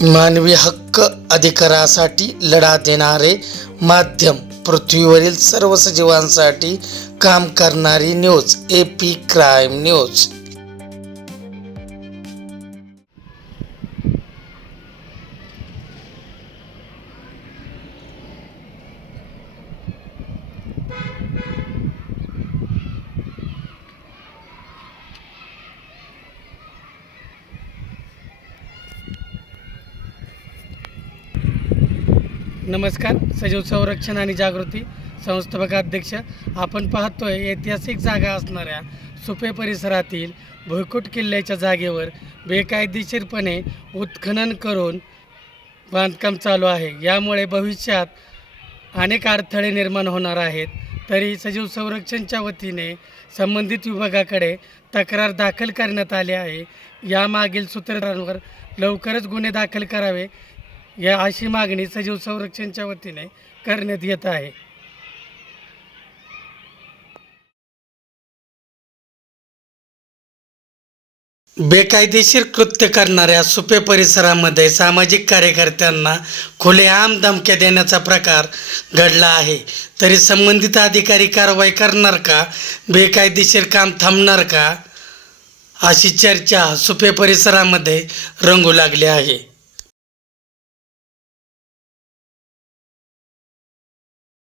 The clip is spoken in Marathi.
मानवी हक्क अधिकारासाठी लढा देणारे माध्यम पृथ्वीवरील सर्व सजीवांसाठी काम करणारी news A P crime news नमस्कार सजीव संरक्षण आणि जागृती संस्थापक अध्यक्ष. आपण पाहतोय ऐतिहासिक जागा असणाऱ्या सुपे परिसरातील भुईकोट किल्ल्याच्या जागेवर बेकायदेशीरपणे उत्खनन करून बांधकाम चालू आहे. यामुळे भविष्यात अनेक अडथळे निर्माण होणार आहेत. तरी सजीव संरक्षणच्या वतीने संबंधित विभागाकडे तक्रार दाखल करण्यात आली आहे. यामागील सूत्रधारांवर लवकरच गुन्हे दाखल करावे या अशी मागणी सजीव संरक्षणच्या वतीने करण्यात येत आहे. बेकायदेशीर कृत्य करणाऱ्या सुपे परिसरामध्ये सामाजिक कार्यकर्त्यांना खुलेआम धमक्या देण्याचा प्रकार घडला आहे. तरी संबंधित अधिकारी कारवाई करणार का? बेकायदेशीर काम थांबणार का? अशी चर्चा सुपे परिसरामध्ये रंगू लागली आहे.